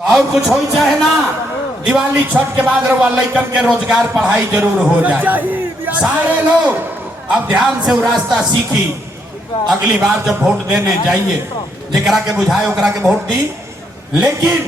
और कुछ हो चाहे ना, दिवाली छठ के बाद रउआ लइकन के रोजगार पढ़ाई जरूर हो जाए। सारे लोग अब ध्यान से वो रास्ता सीखी। अगली बार जब वोट देने जाइए, जेकरा के बुझाए ओकरा के वोट दी। लेकिन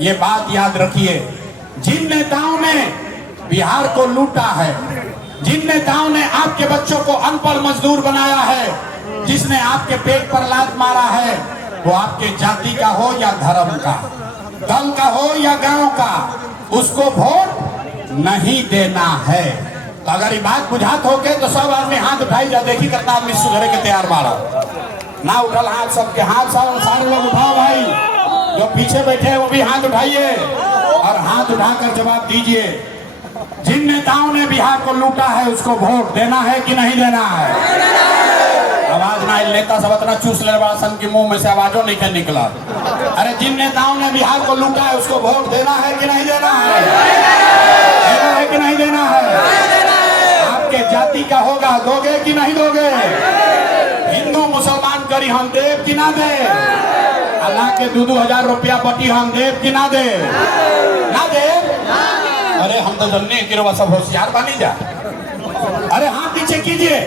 ये बात याद रखिए, जिन नेताओं ने बिहार को लूटा है, जिन नेताओं ने आपके बच्चों को अनपढ़ मजदूर बनाया है, जिसने आपके पेट पर लात मारा है, वो आपके जाति का हो या धर्म का, दल का हो या गांव का, उसको वोट नहीं देना है। तो अगर ये बात बुझात हो के तो सब आदमी हाथ उठाई जा, देखी कितना आदमी सुधरे के तैयार बाड़ा। ना उठल हाथ, सबके हाथ सारे लोग उठाओ भाई। जो पीछे बैठे हैं वो भी हाथ उठाइए और हाथ उठाकर जवाब दीजिए। जिन नेताओं ने बिहार को लूटा है उसको वोट देना है कि नहीं देना है? आवाज ना, नेता सब इतना चूस ले बड़ा सन की मुंह में से आवाजों नहीं निकला। अरे जिन नेताओं ने बिहार को लूटा है उसको वोट देना है कि नहीं देना है? देना है कि नहीं देना है? आपके जाति का होगा, दोगे कि नहीं दोगे? हिंदू मुसलमान करी हम देव कि ना दे? अल्लाह के 2-2 रुपया बटी हम देव कि ना दे? ना दे? अरे हम तो जनने की रोवा सब होशियार बनी जा। अरे हाँ, पीछे कीजिए,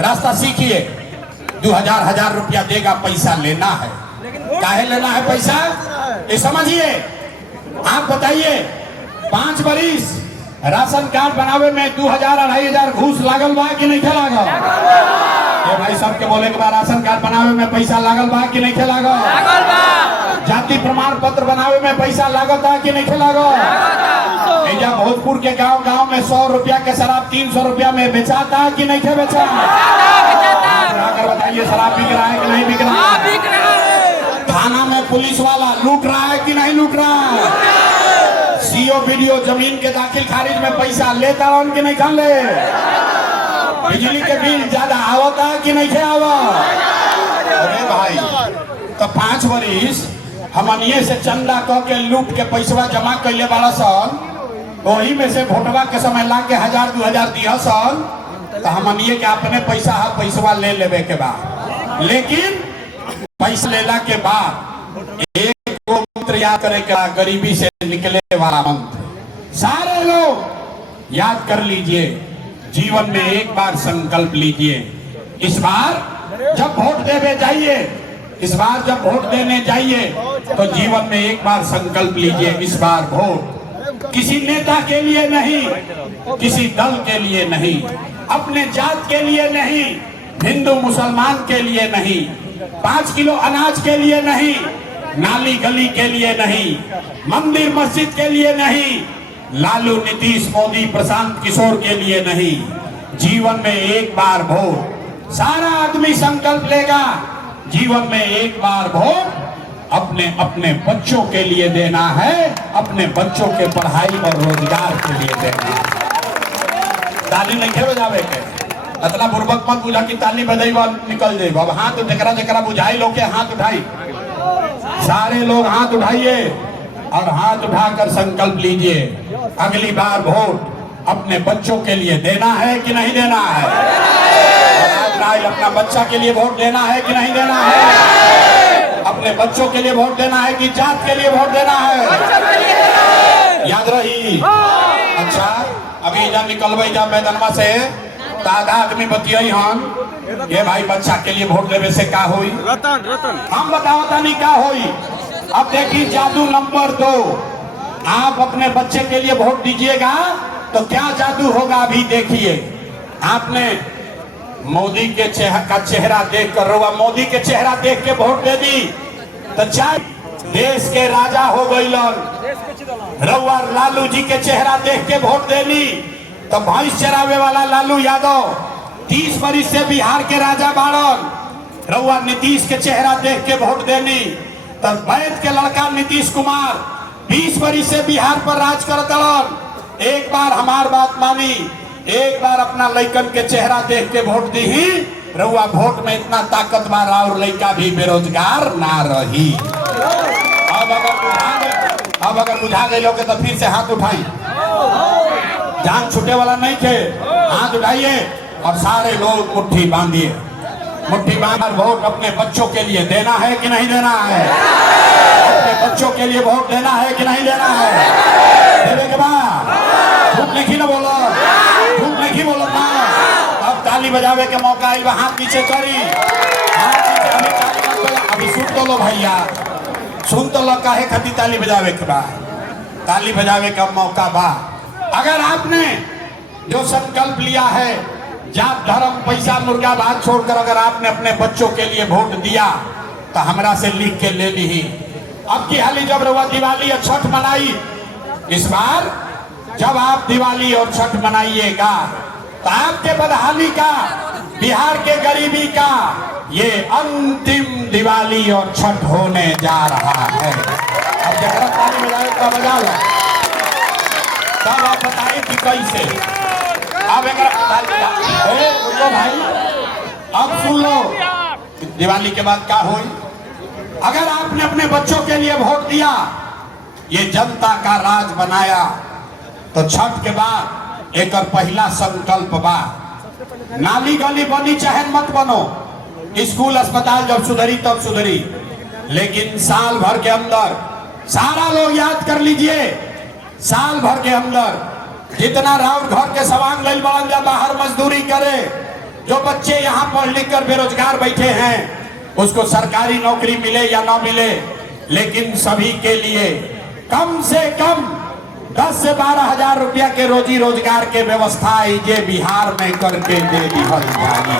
रास्ता सीखिए। 2,000 रुपया देगा, पैसा लेना है। काहे लेना है पैसा? ये समझिए। आप बताइए, 5 बरिस राशन कार्ड बनावे में 2,000-2,500 घूस लागल बा कि नहीं लागल? ये भाई सबके बोले के बाद राशन कार्ड बनावे में पैसा लागल बा कि नहीं लागल? जाति प्रमाण पत्र बनावे में पैसा लागल बा कि नहीं लागल? भोजपुर के गांव में 100 रुपया के शराब 300 रुपया में बेचाता कि नहीं बेचा? बताइए, शराब बिक रहा है कि नहीं बिक रहा है? थाना में पुलिस वाला लूट रहा है कि नहीं लूट रहा है? सीओ वीडियो जमीन के दाखिल खारिज में पैसा लेता है कि नहीं ले? बिजली के बिल ज्यादा आवता है कि नहीं आवा? अरे भाई, तो 5 बरिस हमनिए से चंदा कह के लूट के पैसा जमा कैले वाला सन, वही में से वोटवा के समय ला के 1,000-2,000 दिया सन, तो हमनिए के अपने पैसा ले लेवे के बाद। लेकिन पैसा लेला के बाद एक मंत्र याद करे का, गरीबी से निकले वाला मंत्र। सारे लोग याद कर लीजिए, जीवन में एक बार संकल्प लीजिए। इस बार जब वोट देने जाइए, इस बार जब वोट देने जाइए तो जीवन में एक बार संकल्प लीजिए, इस बार वोट किसी नेता के लिए नहीं, किसी दल के लिए नहीं, अपने जात के लिए नहीं, हिंदू मुसलमान के लिए नहीं, 5 किलो अनाज के लिए नहीं, नाली गली के लिए नहीं, मंदिर मस्जिद के लिए नहीं, लालू नीतीश मोदी प्रशांत किशोर के लिए नहीं, जीवन में एक बार वोट। सारा आदमी संकल्प लेगा, जीवन में एक बार वोट अपने अपने बच्चों के लिए देना है, अपने बच्चों के पढ़ाई और रोजगार के लिए देना है। ताली नहीं बजावे के, इतना बुर्बक मत बुझा कि ताली बजाई निकल जाए। अब हाथ जकरा बुझाई लोग के हाथ उठाई, सारे लोग हाथ उठाइए और हाथ उठाकर संकल्प लीजिए, अगली बार वोट अपने बच्चों के लिए देना है कि नहीं देना है? अपना बच्चा के लिए वोट देना है कि नहीं देना है? अपने बच्चों के लिए वोट देना है कि जात के लिए वोट देना है? याद रही। अच्छा, अभी जब निकलवे जा मैदानमा से तो आधा आदमी बतियाई हम, ये भाई बच्चा के लिए वोट देवे से का होई? हम बतावता नहीं का होई। अब देखिए, जादू नंबर 2, आप अपने बच्चे के लिए वोट दीजिएगा तो क्या जादू होगा अभी देखिए। आपने मोदी के चेहरा देखकर, रउआ मोदी के चेहरा देख के वोट दे दी तो चाहे देश के राजा हो गई। रउआ लालू जी के चेहरा देख के वोट देनी तो भैंस चरावे वाला लालू यादव 30 बरिस से बिहार के राजा बाड़न। रउआ नीतीश के चेहरा देख के वोट देनी तो वैद के लड़का नीतीश कुमार 20 बरिस से बिहार पर राज करतलन। एक बार हमार बात मानी, एक बार अपना लइकन के चेहरा देख के वोट दी ही, रउआ वोट में इतना ताकतवर और लइका भी बेरोजगार ना रही। अब अगर बुझा गए लोग तो फिर से हाथ उठाई, जान छूटे वाला नहीं थे, हाथ उठाइए और सारे लोग मुट्ठी बांधिए। मुट्ठी बांधकर वोट अपने बच्चों के लिए देना है कि नहीं देना है? अपने बच्चों के लिए वोट देना है कि नहीं देना है? देने के बाद झूठ नहीं ना बोलो, झूठ नहीं बोलो ना। अब ताली बजावे के मौका आइल बा, हाथ नीचे करी, हाथ नीचे। अभी ताली मत बजा, अभी सुन तो लो भैया, सुन तो लो काहे खातिर ताली बजावे के बा। ताली बजावे का मौका बा। अगर आपने जो संकल्प लिया है, जात धर्म पैसा मुर्गा बात छोड़कर अगर आपने अपने बच्चों के लिए वोट दिया तो हमरा से लिख के ले ली। अब की हाली जब रवा दिवाली और छठ मनाई, इस बार जब आप दिवाली और छठ मनाइएगा तो आपके बदहाली का, बिहार के गरीबी का ये अंतिम दिवाली और छठ होने जा रहा है। अब जरा ताली बजाए तो बजा लो, तब आप बताइए कि कैसे। अब भाई अब सुन लो दिवाली के बाद क्या हुई। अगर आपने अपने बच्चों के लिए वोट दिया, ये जनता का राज बनाया, तो छठ के बाद एक और पहला संकल्प बा, नाली गली बनी चाहे मत बनो, स्कूल अस्पताल जब सुधरी तब सुधरी, लेकिन साल भर के अंदर सारा लोग याद कर लीजिए, साल भर के अंदर जितना राउर घर के सवांग लैल बड़न जा बाहर मजदूरी करे, जो बच्चे यहाँ पढ़ लिख कर बेरोजगार बैठे हैं उसको सरकारी नौकरी मिले या ना मिले, लेकिन सभी के लिए कम से कम 10 से 12 हजार रुपया के रोजी रोजगार के व्यवस्था ये बिहार में करके दे दी जाएगी।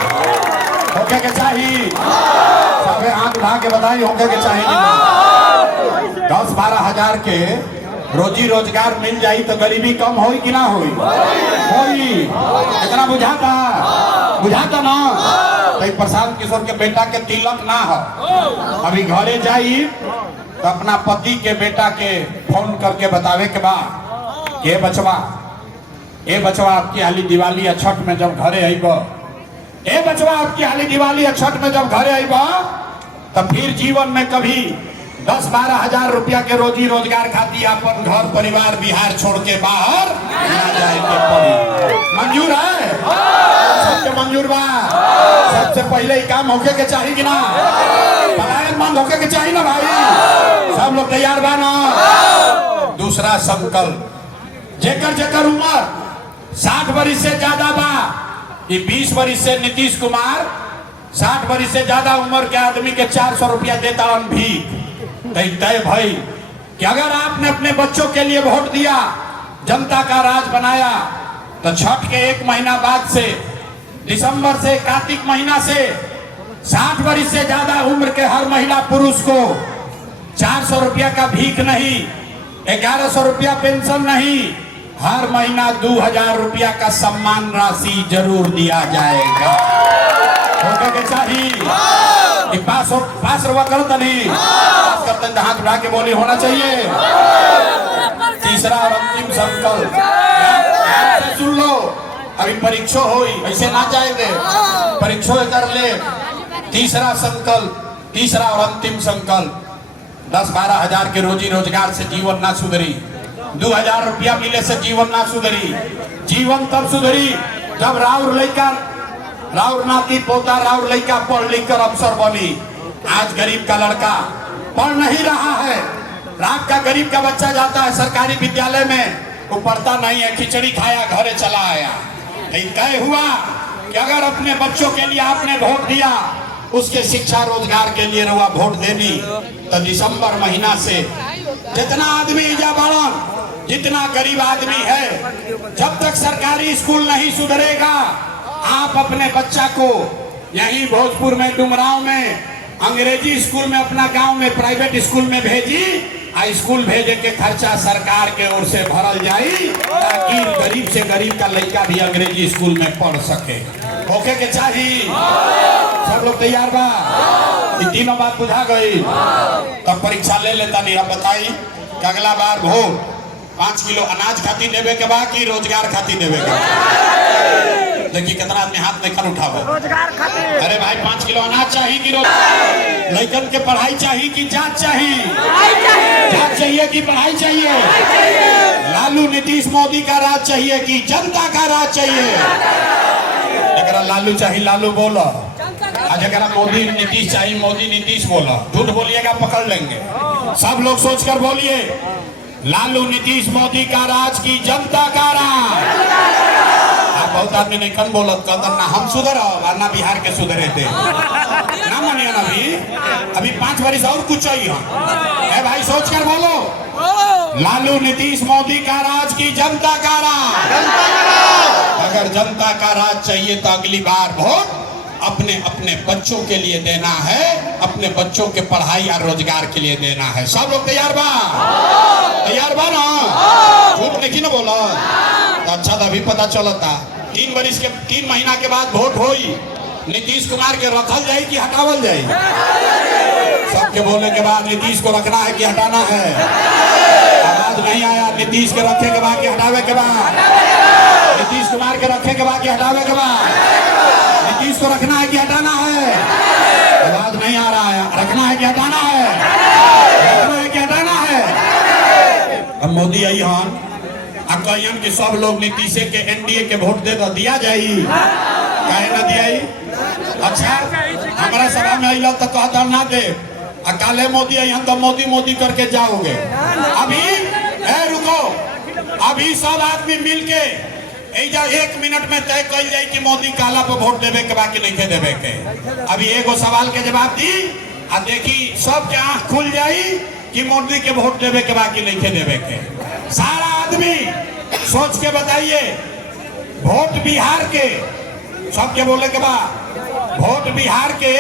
होके के चाहिए, सबे हाथ उठा के बताइए, होके के चाहिए। 10-12 हजार के रोजी रोजगार मिल जाई तो गरीबी कम होई कि ना होई? होई। इतना बुझाता ना। तो प्रशांत किशोर के बेटा के तिलक ना हो, अभी घरे जाई तो अपना पति के बेटा के फोन करके बतावे के बाद, ये बचवा आपकी हाली दिवाली या छठ में जब घरे आईब, ए बचवा आपकी हाली दिवाली या छठ में जब घरे आईब, तब फिर जीवन में कभी 10-12 हजार रुपया के रोजी रोजगार खाती अपन घर परिवार बिहार छोड़ के बाहर ना जाए के पड़ी। मंजूर है? सबके मंजूर बा? सबसे पहले ही काम होके के चाहिए कि ना? पलायन बंद होके के चाहिए ना भाई? सब लोग तैयार बा ना? दूसरा संकल्प, जेकर उम्र 60 वर्ष से ज्यादा बा, ये 20 वर्ष से नीतीश कुमार 60 वर्ष से ज्यादा उम्र के आदमी के 400 रुपया देता भीख। तय भाई कि अगर आपने अपने बच्चों के लिए वोट दिया, जनता का राज बनाया, तो छठ के 1 महीना बाद से, दिसंबर से कार्तिक महीना से 60 वर्ष से ज्यादा उम्र के हर महिला पुरुष को 400 रुपया का भीख नहीं, 1100 रुपया पेंशन नहीं, हर महीना 2000 रुपया का सम्मान राशि जरूर दिया जाएगा। होके के चाहिए, पास रुआ करता नहीं, करते हाथ उठा के बोली होना चाहिए। तीसरा और अंतिम संकल्प सुन लो, अभी परीक्षा हुई, ऐसे ना जाएंगे, परीक्षा कर ले। तीसरा संकल्प, तीसरा और अंतिम संकल्प, 10-12 हजार के रोजी रोजगार से जीवन ना सुधरी, 2000 रुपया मिले से जीवन ना सुधरी। जीवन तब सुधरी जब राउर नाती पोता राउर लड़का पढ़ लिख कर अफसर बनी। आज गरीब का लड़का पढ़ नहीं रहा है, रात का गरीब का बच्चा जाता है सरकारी विद्यालय में, वो पढ़ता नहीं है, खिचड़ी खाया घरे चला आया। तय हुआ कि अगर अपने बच्चों के लिए आपने वोट दिया, उसके शिक्षा रोजगार के लिए रुआ वोट देनी, तो दिसंबर महीना से जितना आदमी जा बढ़न, जितना गरीब आदमी है, जब तक सरकारी स्कूल नहीं सुधरेगा, आप अपने बच्चा को यहीं भोजपुर में, डुमराव में, अंग्रेजी स्कूल में, अपना गांव में प्राइवेट स्कूल में भेजी। स्कूल भेजे के खर्चा सरकार के ओर से भरल जाई, ताकि गरीब से गरीब का लड़का भी अंग्रेजी स्कूल में पढ़ सके। होके के चाहिए। सब लोग तैयार बा? ये तीनों बात बुझा गई, तब परीक्षा ले लेता नहीं। अब बताई कि अगला बार वोट 5 किलो अनाज खाती देवे के बाद कि रोजगार खाती देवे के? देखिए कितना आदमी हाथ लेकर उठावे। अरे भाई 5 किलो अनाज चाहिए कि लड़कन के पढ़ाई चाहिए कि जांच चाहिए? जांच चाहिए कि पढ़ाई चाहिए? लालू नीतीश मोदी का राज चाहिए कि जनता का राज चाहिए? अगर लालू चाहिए, लालू बोलो। अगर मोदी नीतीश चाहिए, मोदी नीतीश बोला, झूठ बोलिएगा पकड़ लेंगे। सब लोग सोचकर बोलिए, लालू नीतीश मोदी का राज की जनता का राज। आप बहुत आदमी नहीं कन बोलत कहता ना हम सुधर और ना बिहार के सुधरे थे ना मानिए ना अभी 5 वर्ष और कुछ चाहिए भाई, सोच कर बोलो, लालू नीतीश मोदी का राज की जनता का राज। अगर जनता का राज चाहिए तो अगली बार वोट अपने अपने बच्चों के लिए देना है, अपने बच्चों के पढ़ाई और रोजगार के लिए देना है। सब लोग तैयार बा? तैयार बा ना? झूठ नहीं ना बोला तो अच्छा था, अभी पता चलता 3 महीना के बाद वोट होई, नीतीश कुमार के रखल जाए कि हटावल जाए? सबके बोले के बाद नीतीश को रखना है कि हटाना है? आवाज नहीं आया। नीतीश के रखे के बाद कि हटावे के बाद? नीतीश कुमार के रखे के बाद कि हटावे के बाद? नीतीश को रखना है कि हटाना है? आवाज नहीं आ रहा है। रखना है कि हटाना है? रखना है कि हटाना है? अब मोदी आई हन अब कहियन कि सब लोग नीतीश के एनडीए के वोट दे दिया जाई, काहे ना दियाई? अच्छा हमारा सभा में अइला तो कहता ना दे, काले मोदी आई तो मोदी मोदी करके जाओगे। अभी रुको, अभी सब आदमी मिल के 1 मिनट में तय कर जाए कि मोदी काला पे वोट देवे के बाकी नहीं देवे के। अभी एगो सवाल के जवाब दी आ देखी सबके आंख खुल जाई कि मोदी के वोट देवे के बाकी नहीं देवे के। सारा आदमी सोच के बताइए, वोट बिहार के, सबके बोले के बाद वोट बिहार के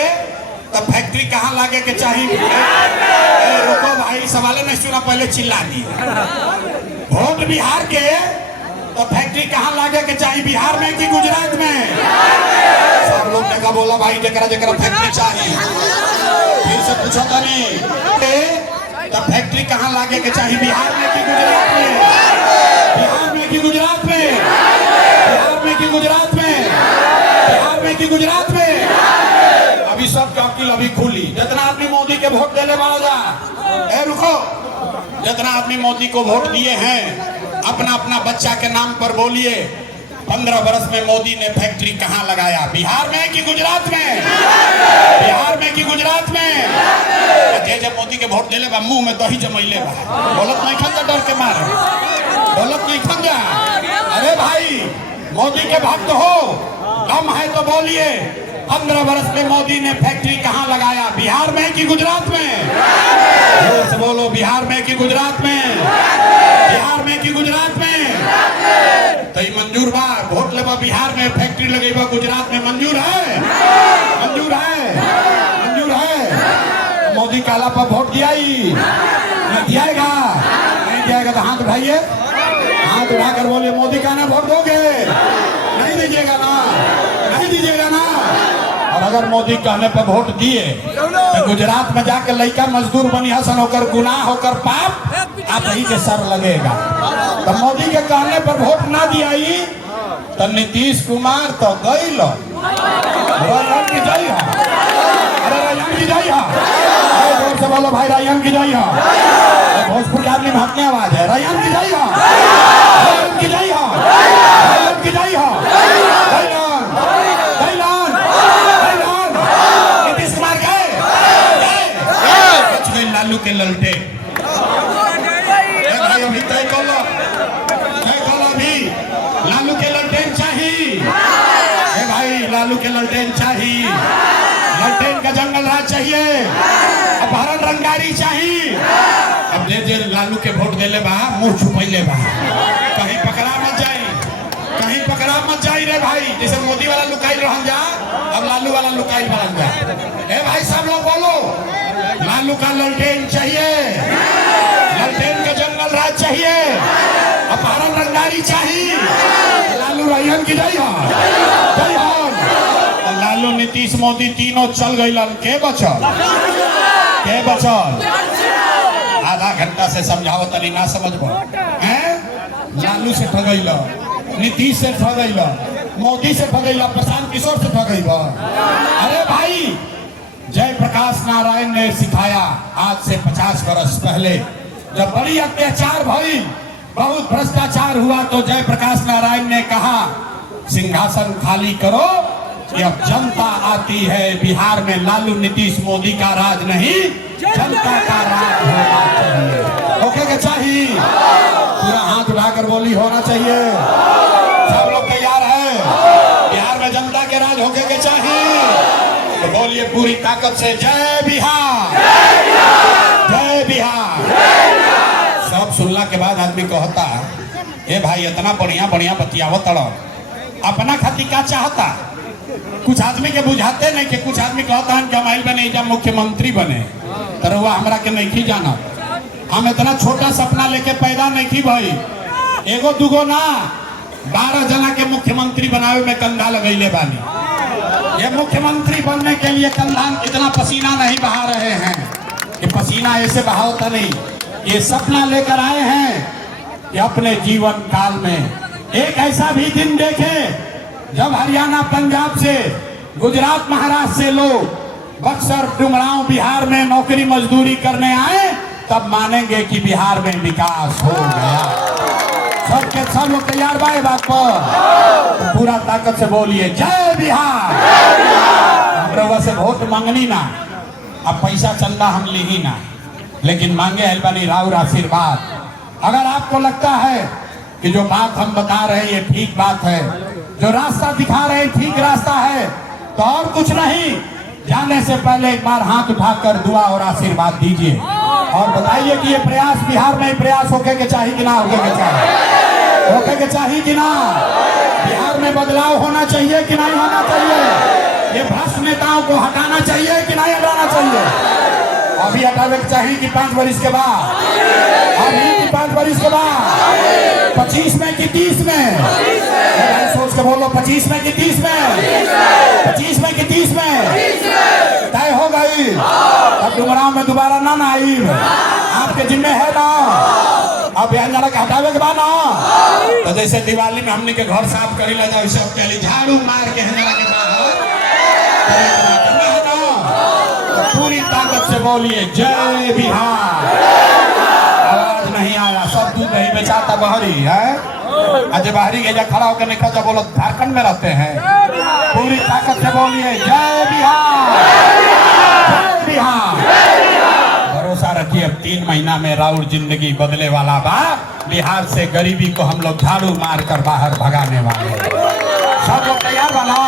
तो फैक्ट्री कहाँ लागे के चाहिए? रुको भाई, सवाल नहीं सुना, पहले चिल्ला दिए। वोट बिहार के तो फैक्ट्री कहाँ लागे के चाहिए, बिहार में कि गुजरात में? सब लोग देखा बोला भाई जरा जरा फैक्ट्री चाहिए। फिर से पूछो तो नहीं, तो फैक्ट्री कहाँ लागे के चाहिए, बिहार में कि गुजरात में? बिहार में कि गुजरात में? बिहार में कि गुजरात में? बिहार में कि गुजरात में? अभी सब अकील अभी खुली। जितना आदमी मोदी के वोट देने वाला जा, रुको, जितना आदमी मोदी को वोट दिए हैं अपना अपना बच्चा के नाम पर बोलिए, 15 वर्ष में मोदी ने फैक्ट्री कहाँ लगाया, बिहार में कि गुजरात में? बिहार में कि गुजरात में? जब मोदी के वोट देले बा मुंह में दही जमैले बा, बोलत नहीं खन जा, डर के मारे बोलत नहीं खन जा। अरे भाई मोदी के भक्त हो, दम है तो बोलिए, 15 वर्ष में मोदी ने फैक्ट्री कहाँ लगाया, बिहार में कि गुजरात में? जोर से बोलो, बिहार में कि गुजरात में? बिहार में कि गुजरात में? तो ये मंजूर बा? वोट लेबा बिहार में फैक्ट्री लगेबा गुजरात में, मंजूर है? मंजूर है? मंजूर है? मोदी काला पर वोट दिया नहीं दियाएगा? नहीं दियाएगा तो हाथ उठाइए, हाथ उठाकर बोलिए मोदी का ना वोट दोगे? नहीं दीजिएगा ना? नहीं दीजिएगा ना? और अगर मोदी कहने पर वोट दिए तो गुजरात में जाकर लड़का मजदूर बनी हसन होकर गुनाह होकर पाप आप ही के सर लगेगा। तो मोदी के कहने पर वोट ना दिया तो नीतीश कुमार तो गई लो रायन की जय हो। अरे रायन की जय हो, जोर से बोलो भाई, रायन की जय हो। भोजपुरी आदमी में हटने आवाज है, रायन की जय हो, रायन की जय हो, रायन की जय हो। नीतीश कुमार गए लालू के ललटे भाई, अभी तय कर लो, अभी लालू के ललटेन चाहिए भाई, लालू के ललटेन चाहिए, ललटेन का जंगल राज चाहिए, अपहरण रंगारी चाहिए। अब जे लालू के वोट देले बा मुंह छुपैले बा, कहीं पकड़ा मत जाए, कहीं पकड़ा मत जाए रे भाई। जैसे मोदी वाला लुकाई रहल जा, अब लालू वाला लुकाई रहल जा। भाई सब लोग बोलो, लालू का ललटेन चाहिए, ललटेन का जंगल राज चाहिए, अपहरण रंगारी चाहिए। लालू रायन की जय हो, जय हो। लालू नीतीश मोदी तीनों चल गई, के बचल? के बचल? आधा घंटा से समझाओ तनी ना समझबो हैं? लालू से ठगैल, नीतीश से ठगैल, मोदी से ठगैल, प्रशांत किशोर से ठगैल। अरे भाई जयप्रकाश नारायण ने सिखाया आज से 50 वर्ष पहले, जब बड़ी अत्याचार भई, बहुत भ्रष्टाचार हुआ, तो जयप्रकाश नारायण ने कहा सिंहासन खाली करो, कि अब जनता आती है बिहार में, लालू नीतीश मोदी का राज नहीं, जनता का राज होना चाहिए। ओके के चाहिए, पूरा हाथ उठाकर बोली होना चाहिए। सब लोग तैयार है? बिहार में जनता के राज होके के चाहिए, तो बोलिए पूरी ताकत से जय बिहार, जय बिहार। सब सुनला के बाद आदमी कहता ए भाई इतना बढ़िया बढ़िया बतियावत अपना खातिर क्या चाहता। कुछ आदमी के बुझाते नहीं कि कुछ आदमी कहता है कि हम बने जब मुख्यमंत्री बने, तो वह हमरा के नहीं जाना। हम इतना छोटा सपना लेके पैदा नहीं की भाई, एगो दुगो ना 12 जना के मुख्यमंत्री बनावे में कंधा लगैले बानी। ये मुख्यमंत्री बनने के लिए कंधा इतना पसीना नहीं बहा रहे हैं कि पसीना ऐसे बहावता नहीं, ये सपना लेकर आए हैं कि अपने जीवन काल में एक ऐसा भी दिन देखे जब हरियाणा पंजाब से, गुजरात महाराष्ट्र से लोग बक्सर डुमरांव बिहार में नौकरी मजदूरी करने आए, तब मानेंगे कि बिहार में विकास हो गया। सबके सब लोग तैयार बाए बात पर, तो पूरा ताकत से बोलिए जय बिहार। हम से वोट मांगनी ना, अब पैसा चंदा हम ली ही ना, लेकिन मांगे अलबानी राउर आशीर्वाद। अगर आपको लगता है कि जो बात हम बता रहे हैं ये ठीक बात है, जो रास्ता दिखा रहे हैं ठीक रास्ता है, तो और कुछ नहीं, जाने से पहले एक बार हाथ उठाकर दुआ और आशीर्वाद दीजिए और बताइए कि ये प्रयास बिहार में प्रयास होके के चाहिए कि ना होके के चाहिए, होके के चाहिए कि ना। बिहार में बदलाव होना चाहिए कि नहीं होना चाहिए। ये भ्रष्ट नेताओं को हटाना चाहिए कि नहीं हटाना चाहिए। अभी हटावे के चाहिए कि 5 वर्ष के बाद, अभी कि 5 वर्ष के बाद, 25 में कि 30 में, सोच के बोलो 25 में कि 30 में, 25 में कि 30 में तय हो गई। अब डुमराव में दोबारा ना आई, आपके जिम्मे है ना। अब यहाँ जना के हटावे के बाद ना, तो जैसे दिवाली में हमने के घर साफ करी ला जाए, सब के झाड़ू मार के जना के पूरी ताकत से बोलिए जय बिहार। आवाज नहीं आया, सब दूध नहीं बेचाता बहरी है, अजय बाहरी के जा खड़ा होकर निकल जा बोलो झारखंड में रहते हैं। पूरी ताकत से बोलिए जय बिहार, जय बिहार। भरोसा रखिए अब 3 महीना में राउर जिंदगी बदले वाला बा। बिहार से गरीबी को हम लोग झाड़ू मार कर बाहर भगाने वाले। सब लोग तैयार बना।